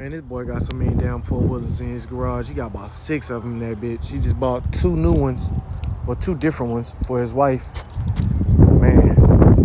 Man, this boy got so many damn four-wheelers in his garage. He got about 6 of them in that bitch. He just bought 2 new ones, or 2 different ones for his wife. Man,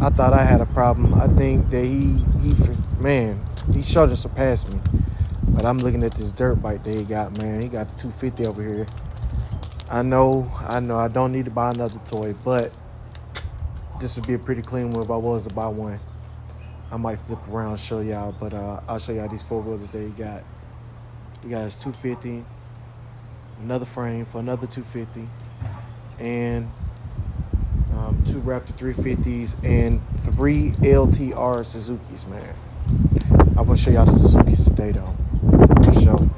I thought I had a problem. I think that he sure to surpass me. But I'm looking at this dirt bike that he got, man. He got the 250 over here. I know, I don't need to buy another toy, but this would be a pretty clean one if I was to buy one. I might flip around and show y'all, but I'll show y'all these four-wheelers that he got. He got his 250, another frame for another 250, and 2 Raptor 350s and 3 LTR Suzukis, man. I'm gonna show y'all the Suzukis today, though, for sure.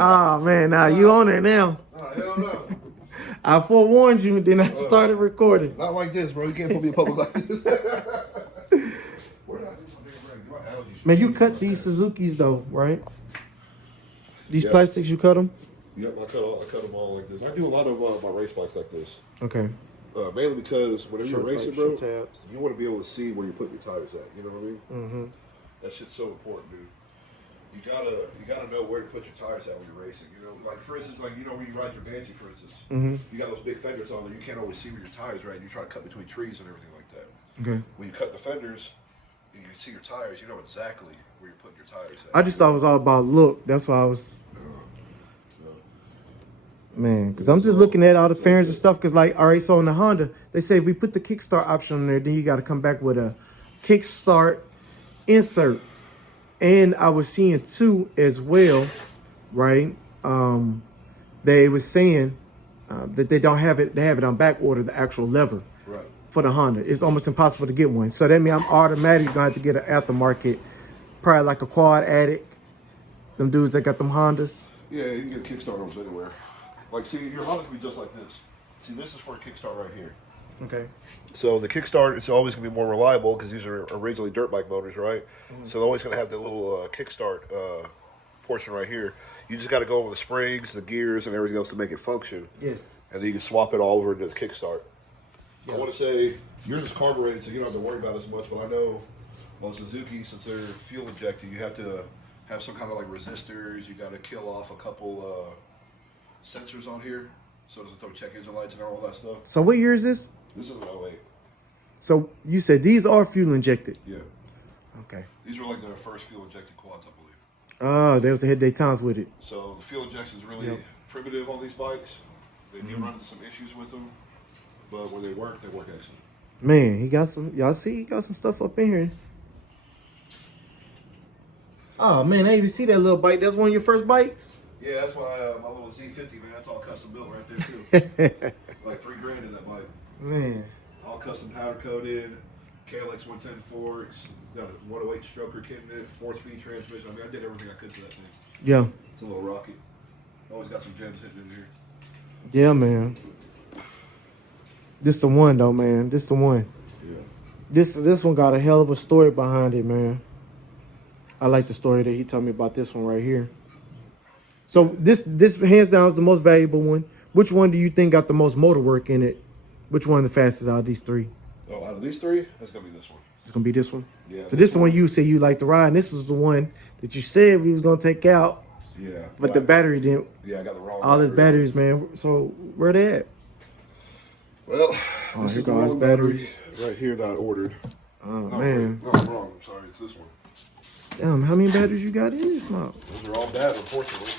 Oh man, now you on it now. Hell no. I forewarned you, then I started recording. Not like this, bro. You can't put me in public like this. Where did I do some damn rags? Man, you cut these Suzukis though, right? These plastics, you cut them? Yep, I cut them all like this. I do a lot of my race bikes like this. Okay. Mainly because whenever you're racing, bro, tabs. you want to be able to see where you're putting your tires at. You know what I mean? Mm-hmm. That shit's so important, dude. You gotta know where to put your tires at when you're racing. You know, like for instance, like when you ride your Banshee, for instance, you got those big fenders on there. You can't always see where your tires are at. You try to cut between trees and everything like that. Okay. When you cut the fenders, you can see your tires. You know exactly where you're putting your tires at. I just thought it was all about look. That's why I was. Man, because I'm just looking at all the fairings and stuff. Because like, all right, so in the Honda, they say if we put the kickstart option on there, then you got to come back with a kickstart insert. And I was seeing too as well, right? They was saying that they don't have it. They have it on back order, the actual lever for the Honda. It's almost impossible to get one. So that means I'm automatically going to have to get an aftermarket, probably like a Quad Addict. Them dudes that got them Hondas. Yeah, you can get a kickstart almost anywhere. Like, see, your Honda can be just like this. See, this is for a kickstart right here. Okay. So the kickstart is always going to be more reliable because these are originally dirt bike motors, right? So they're always going to have the little kickstart portion right here. You just got to go over the springs, the gears, and everything else to make it function. Yes. And then you can swap it all over into the kickstart. Yeah. I want to say yours is carbureted, so you don't have to worry about it as much. But I know on Suzuki, since they're fuel injected, you have to have some kind of like resistors. You got to kill off a couple sensors on here, so it doesn't throw check engine lights and all that stuff. So what year is this? This is an 08. So you said these are fuel injected? Yeah. Okay. These were like the first fuel injected quads, I believe. Oh, they was ahead their times with it. So the fuel injection is really primitive on these bikes. They do run into some issues with them, but when they work excellent. Man, he got some. Y'all see, he got some stuff up in here. Oh man, I even see that little bike. That's one of your first bikes. Yeah, that's why my little Z50, man. That's all custom built right there too. Like $3,000 in that bike. Man. All custom powder coated, KLX 110 forks, got a 108 stroker kit in it, 4-speed transmission. I mean, I did everything I could to that thing. Yeah. It's a little rocket. Always got some gems hidden in here. Yeah, man. This the one though, man. This the one. Yeah. This one got a hell of a story behind it, man. I like the story that he told me about this one right here. So this hands down is the most valuable one. Which one do you think got the most motor work in it? Which one the fastest out of these three? Oh, out of these three, that's gonna be this one. It's gonna be this one. Yeah. So this is the one you say you like to ride, and this was the one that you said we was gonna take out. Yeah. But the battery didn't. Yeah, I got the wrong. All his batteries, man. So where they at? Well, this is the wrong batteries right here that I ordered. Oh man. No, I'm wrong. I'm sorry. It's this one. Damn, how many batteries you got in this mouth? Those are all bad, unfortunately.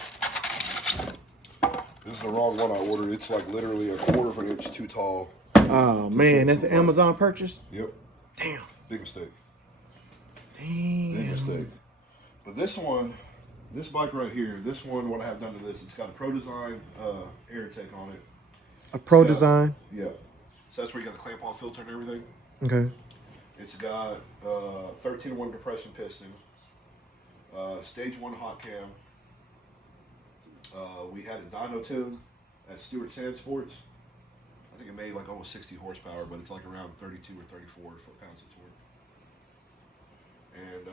This is the wrong one I ordered. It's like literally 1/4 of an inch too tall. Oh man, that's an Amazon purchase? Yep. Damn. Big mistake. Damn. Big mistake. But this one This bike right here, this one, what I have done to this, it's got a Pro Design air intake on it. A Pro Design? Yeah. So that's where you got the clamp-on filter and everything. Okay. It's got 13-1 compression piston, stage 1 hot cam. We had a dyno tune at Stewart Sand Sports. I think it made like almost 60 horsepower, but it's like around 32 or 34 foot-pounds of torque. And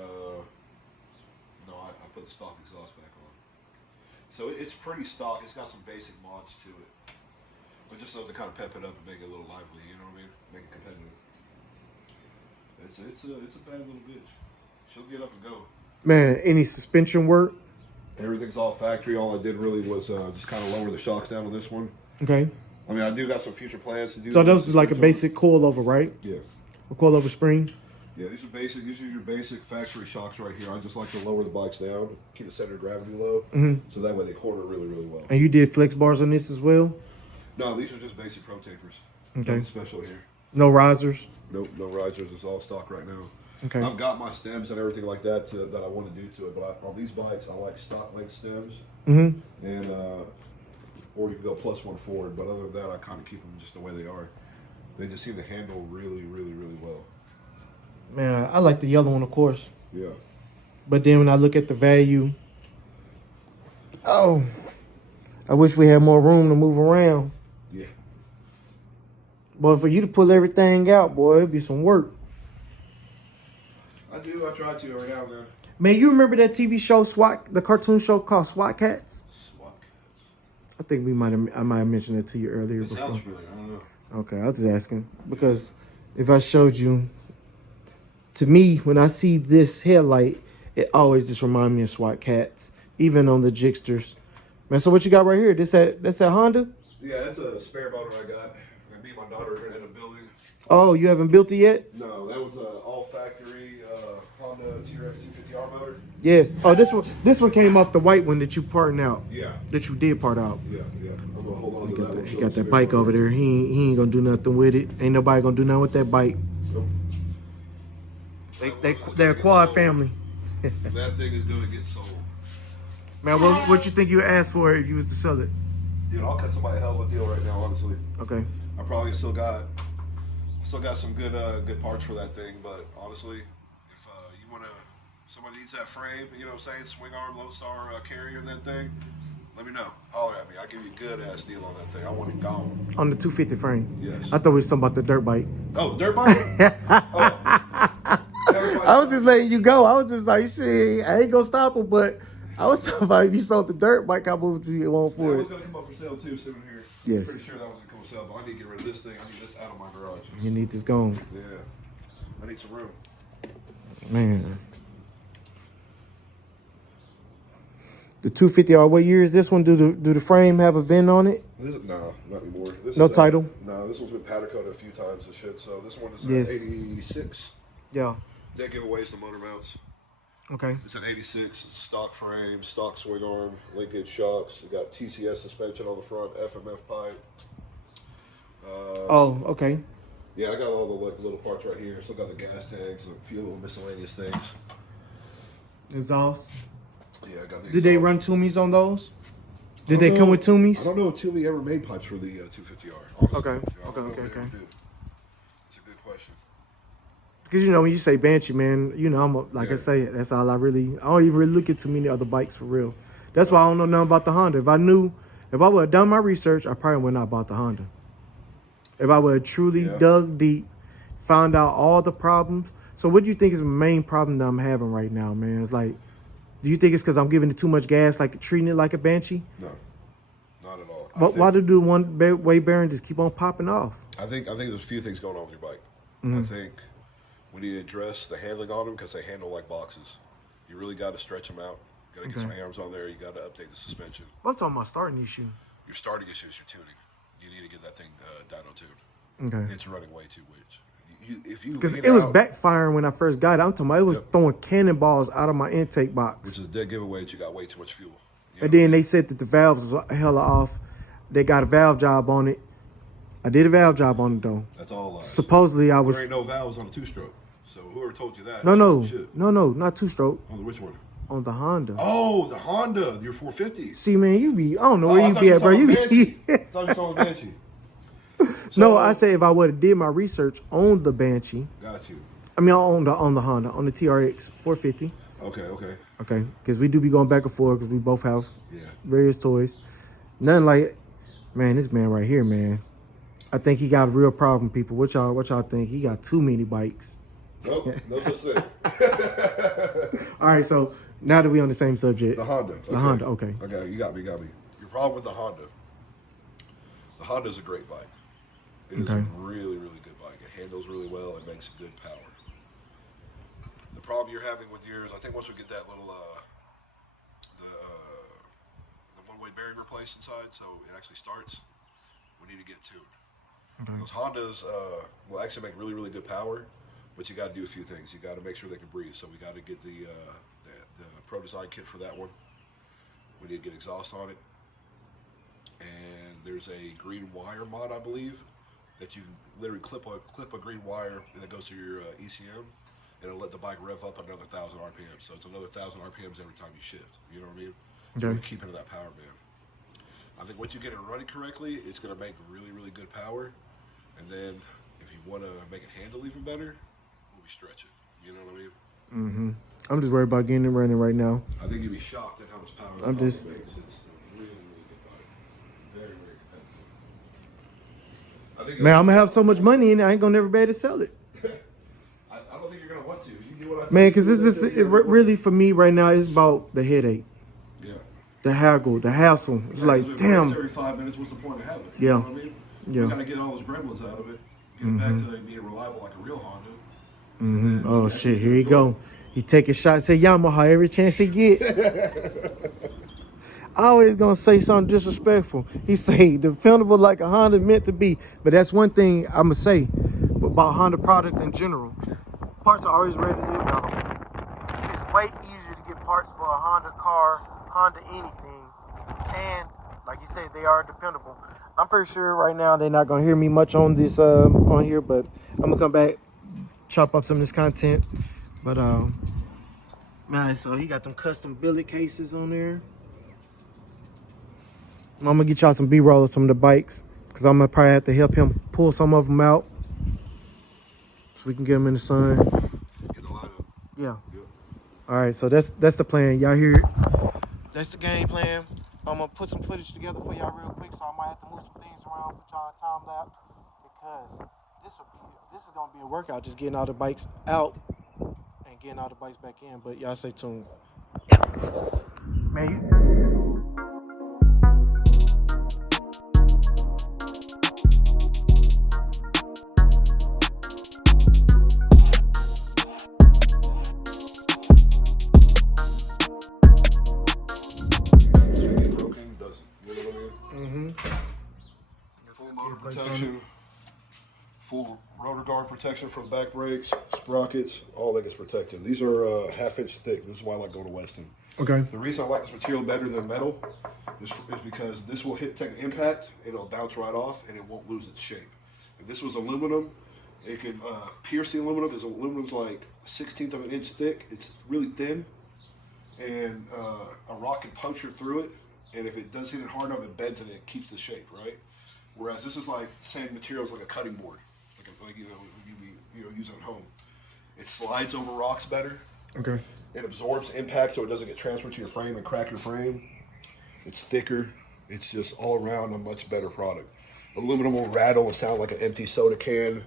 no, I put the stock exhaust back on. So it's pretty stock. It's got some basic mods to it, but just something to kind of pep it up and make it a little lively. You know what I mean? Make it competitive. It's a bad little bitch. She'll get up and go. Man, any suspension work? Everything's all factory. All I did really was just kind of lower the shocks down with this one. Okay. I mean, I do got some future plans to do. So those is like a basic coilover, right? Yeah. A coilover spring. Yeah, these are basic. These are your basic factory shocks right here. I just like to lower the bikes down, keep the center of gravity low, so that way they corner really, really well. And you did flex bars on this as well? No, these are just basic pro tapers. Okay. Nothing special here. No risers? Nope, no risers. It's all stock right now. Okay. I've got my stems and everything like that that I want to do to it, but on these bikes, I like stock length stems, and or you can go +1 forward. But other than that, I kind of keep them just the way they are. They just seem to handle really, really, really well. Man, I like the yellow one, of course. Yeah. But then when I look at the value, oh, I wish we had more room to move around. Yeah. But for you to pull everything out, boy, it'd be some work. I do. I try to every now and then. Man, you remember that TV show, the cartoon show called SWAT Cats? SWAT Cats. I think I might have mentioned it to you earlier. It sounds familiar. I don't know. Okay, I was just asking. Because if I showed you, to me, when I see this headlight, it always just reminds me of SWAT Cats, even on the Jigsters. Man, so what you got right here? That's that Honda? Yeah, that's a spare motor I got. And me and my daughter are going to end up building. Oh, you haven't built it yet? No, that was an all-factory Honda T250R motor. Yes. Oh, this one came off the white one that you parting out. Yeah. That you did part out. Yeah. I'm going to hold on to that one. He got that bike over there. He ain't going to do nothing with it. Ain't nobody going to do nothing with that bike. Nope. They're a quad family. That thing is going to get sold. Man, what you think you would ask for if you was to sell it? Dude, I'll cut somebody a hell of a deal right now, honestly. Okay. I probably still got some good parts for that thing, but honestly, if you want to, somebody needs that frame, you know what I'm saying, swing arm, Lodestar carrier, that thing, let me know. Holler at me. I'll give you a good ass deal on that thing. I want it gone. On the 250 frame? Yes. I thought we was talking about the dirt bike. Oh, the dirt bike? I was just letting you go. I was just like, shit, I ain't gonna stop him, but I was talking about if you sold the dirt bike, I moved to you on for That it. was going to come up for sale too soon here. Yes. Pretty sure that was going to come for sale, but I need to get rid of this thing. I need this out of my garage. You need this gone. Yeah. I need some room. Man. The 250R, what year is this one? Do the frame have a VIN on it? No, not anymore. This No is title? No, this one's been powder coated a few times and shit, so this one is Yes. 86. Yeah. That giveaways the motor mounts. Okay. It's an 86, stock frame, stock swing arm, linkage shocks. It got TCS suspension on the front, FMF pipe. Oh, okay. Yeah, I got all the little parts right here. Still got the gas tanks and a few little miscellaneous things. Exhaust. Yeah, I got the Did they exhaust. run Toomies on those? Did they come with Toomies? I don't know if Toomey ever made pipes for the 250R. Honestly. Okay, I don't know if okay. they ever did. It's a good question. Because, you know, when you say Banshee, man, you know, I say, that's all I don't even really look at too many other bikes for real. That's why I don't know nothing about the Honda. If I would have done my research, I probably would not have bought the Honda. If I would have truly dug deep, found out all the problems. So what do you think is the main problem that I'm having right now, man? It's like, do you think it's because I'm giving it too much gas, like treating it like a Banshee? No, not at all. But why do the one-way bearing just keep on popping off? I think there's a few things going on with your bike. I think we need to address the handling on them because they handle like boxes. You really got to stretch them out. Got to get some hams on there. You got to update the suspension. I'm talking about starting issue. Your starting issue is your tuning. You need to get that thing dyno tuned. Okay. It's running way too weird. Because it was backfiring when I first got it. I'm talking about it was throwing cannonballs out of my intake box. Which is a dead giveaway that you got way too much fuel. And then they said that the valves was hella off. They got a valve job on it. I did a valve job on it though. That's all lies. Supposedly There ain't no valves on a two-stroke. So whoever told you that? No, shit. not two-stroke. Oh, which one? on the Honda. Oh, the Honda, your 450. See, man, I don't know where you be at, bro. You be. I thought you were talking Banshee. No, I say if I would have did my research on the Banshee. Got you. I mean, on the Honda, on the TRX 450. Okay. Because we do be going back and forth because we both have various toys. Nothing like, man, this man right here, man. I think he got a real problem, people. What y'all think? He got too many bikes. Nope, no such thing. All right, so now that we on the same subject. The Honda. Okay. The Honda, okay. Okay, you got me. Your problem with the Honda is a great bike. It is a really, really good bike. It handles really well. It makes good power. The problem you're having with yours, I think once we get that little, the one-way bearing replaced inside, so it actually starts, we need to get tuned. Okay. Those Hondas will actually make really, really good power, but you got to do a few things. You got to make sure they can breathe. So we got to get the Pro Design kit for that one. We need to get exhaust on it, and there's a green wire mod, I believe, that you literally clip a green wire and that goes to your ECM, and it'll let the bike rev up another 1,000 RPMs. So it's another 1,000 RPMs every time you shift. You know what I mean? So you keep into that power band. I think once you get it running correctly, it's going to make really, really good power. And then if you want to make it handle even better, we stretch it. You know what I mean? Mm-hmm. I'm just worried about getting it running right now. I think you'd be shocked at how much power I'm just. It's a really, really good bike. Very, very competitive. Man, I'm gonna have so much money in it, I ain't gonna never be able to sell it. I don't think you're gonna want to. If you do what I man, because this is really for me right now. It's about the headache. Yeah. The haggle, the hassle. It's like, damn. Every 5 minutes, what's the point of having it? Yeah. You know what I mean? Yeah. We gotta get all those gremlins out of it. Get it back to being reliable like a real Honda. Oh shit! Here you go. He taking shots at Yamaha every chance he get. I always gonna say something disrespectful. He say dependable like a Honda meant to be. But that's one thing I'ma say about Honda product in general. Parts are always ready to live out. It's way easier to get parts for a Honda car, Honda anything, and like you said, they are dependable. I'm pretty sure right now they're not gonna hear me much on this on here, but I'm gonna come back, chop up some of this content. But man, so he got them custom billet cases on there. I'm gonna get y'all some B-roll of some of the bikes, because I'm gonna probably have to help him pull some of them out so we can get them in the sun. Get the lineup. Yeah. All right, so that's the plan. Y'all hear it? That's the game plan. I'm gonna put some footage together for y'all real quick, so I might have to move some things around, put y'all on time lapse, because this is gonna be a workout, just getting all the bikes out and getting all the bikes back in. But y'all stay tuned. Man, protection, full rotor guard protection for the back brakes, sprockets, all that gets protected. These are half-inch thick. This is why I like going to Weston. okay. The reason I like this material better than metal is because this will take an impact and it'll bounce right off and it won't lose its shape. If this was aluminum, it could pierce the aluminum, because aluminum's like 1/16 of an inch thick. It's really thin, and a rock can puncture through it, and if it does hit it hard enough, it bends and it keeps the shape, right? Whereas this is like the same material as like a cutting board, like you use at home. It slides over rocks better. Okay. It absorbs impact so it doesn't get transferred to your frame and crack your frame. It's thicker. It's just all around a much better product. Aluminum will rattle and sound like an empty soda can.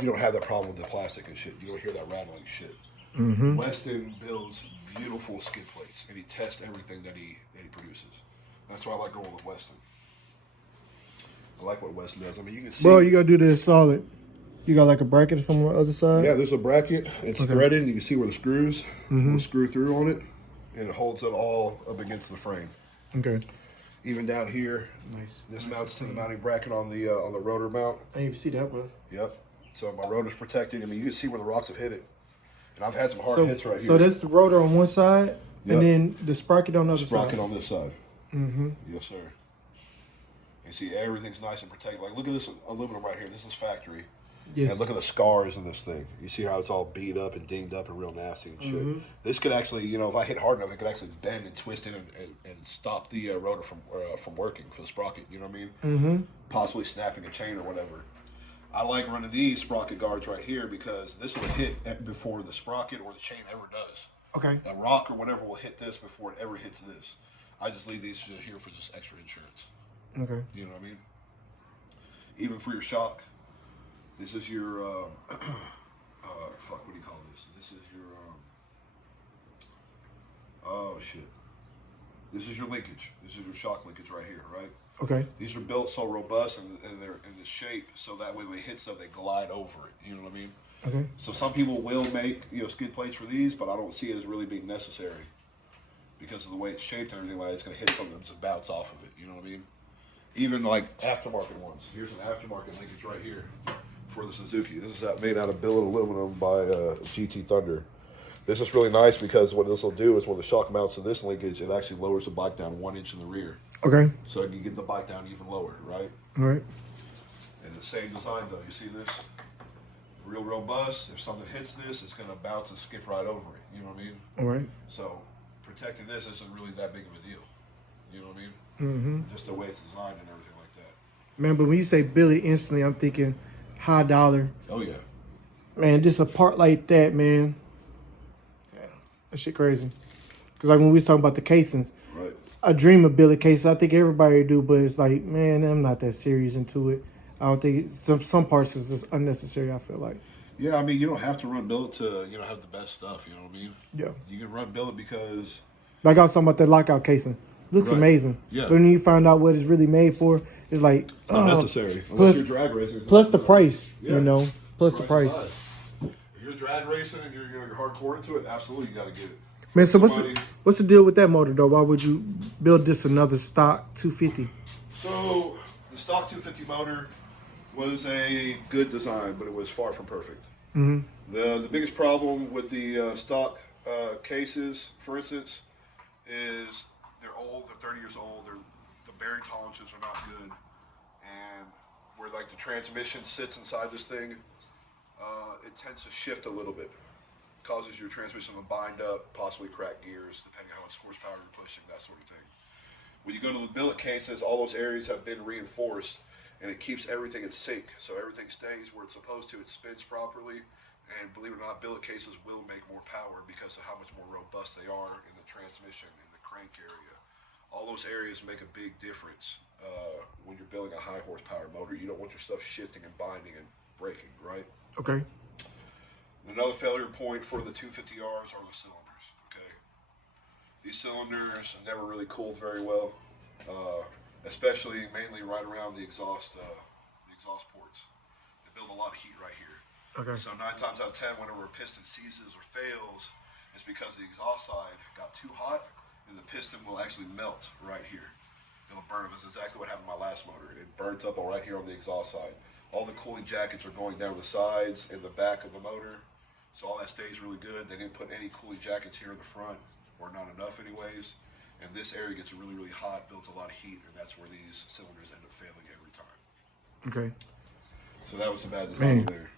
You don't have that problem with the plastic and shit. You don't hear that rattling shit. Mm-hmm. Weston builds beautiful skid plates, and he tests everything that he produces. That's why I like going with Weston. I like what Weston does. I mean, you can see. Bro, you gotta do this solid. You got like a bracket or something on the other side? Yeah, there's a bracket. It's threaded, and you can see where the screws will screw through on it, and it holds it all up against the frame. Okay. Even down here, this mounts to the mounting bracket on the rotor mount. I didn't even see that, bro. Yep. So my rotor's protected. I mean, you can see where the rocks have hit it. And I've had some hard hits right here. So that's the rotor on one side, and then the sprocket on the other side. Sprocket on this side. Mm-hmm. Yes, sir. You see, everything's nice and protected. Like, look at this aluminum right here. This is factory. Yes. And look at the scars in this thing. You see how it's all beat up and dinged up and real nasty and shit. This could actually, you know, if I hit hard enough, it could actually bend and twist it and stop the rotor from working for the sprocket. You know what I mean? Possibly snapping a chain or whatever. I like running these sprocket guards right here because this will hit before the sprocket or the chain ever does. Okay. That rock or whatever will hit this before it ever hits this. I just leave these here for just extra insurance. Okay. You know what I mean? Even for your shock. This is your, fuck, what do you call this? This is your, oh shit. This is your linkage. This is your shock linkage right here, right? Okay. These are built so robust and they're in this shape so that when they hit stuff, they glide over it. You know what I mean? Okay. So some people will make, you know, skid plates for these, but I don't see it as really being necessary because of the way it's shaped and everything. Like it's going to hit something that's a bounce off of it. You know what I mean? Even like aftermarket ones. Here's an aftermarket linkage right here for the Suzuki. This is made out of billet aluminum by GT Thunder. This is really nice because what this will do is when the shock mounts to this linkage, it actually lowers the bike down 1 inch in the rear. Okay. So you get the bike down even lower, right? All right. And the same design though. You see this? Real robust. If something hits this, it's going to bounce and skip right over it. You know what I mean? All right. So protecting this isn't really that big of a deal. You know what I mean? Just the way it's designed and everything like that. Man, but when you say billet instantly, I'm thinking high dollar. Oh yeah. Man, just a part like that, man. Yeah, that shit crazy. Because like when we was talking about the casings, Right. I dream of billet cases. I think everybody do, but it's like, man, I'm not that serious into it. I don't think some parts is just unnecessary. I feel like. Yeah, I mean, you don't have to run billet to have the best stuff. You know what I mean? Yeah. You can run billet because. Like I was talking about that lockout casing. Looks Right. amazing. Yeah. But when you find out what it's really made for, it's like It's not necessary. Unless Plus, you're drag racing. plus the price, Yeah. you know. Plus the price. Aside. If you're drag racing and you're hardcore into it, absolutely you got to get it. Man, so Somebody- what's the deal with that motor though? Why would you build this another stock 250? So the stock 250 motor was a good design, but it was far from perfect. The biggest problem with the stock cases, for instance, is they're old. They're 30 years old. The bearing tolerances are not good, and where like the transmission sits inside this thing, it tends to shift a little bit. Causes your transmission to bind up, possibly crack gears, depending on how much horsepower you're pushing, that sort of thing. When you go to the billet cases, all those areas have been reinforced, and it keeps everything in sync. So everything stays where it's supposed to. It spins properly, and believe it or not, billet cases will make more power because of how much more robust they are in the transmission, in the crank area. All those areas make a big difference when you're building a high horsepower motor. You don't want your stuff shifting and binding and breaking, right? Okay. Another failure point for the 250Rs are the cylinders, okay? These cylinders never really cooled very well, especially mainly right around the exhaust ports. They build a lot of heat right here. Okay. So 9 times out of 10, whenever a piston seizes or fails, it's because the exhaust side got too hot and the piston will actually melt right here. It'll burn. That's exactly what happened to my last motor. It burnt up right here on the exhaust side. All the cooling jackets are going down the sides and the back of the motor. So all that stays really good. They didn't put any cooling jackets here in the front, or not enough anyways. And this area gets really, really hot, builds a lot of heat, and that's where these cylinders end up failing every time. Okay. So that was a bad design there.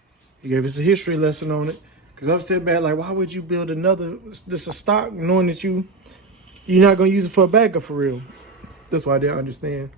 You gave us a history lesson on it. Because I was still bad, like, why would you build another, this a stock, knowing that you're not going to use it for a backup for real? That's why I didn't understand.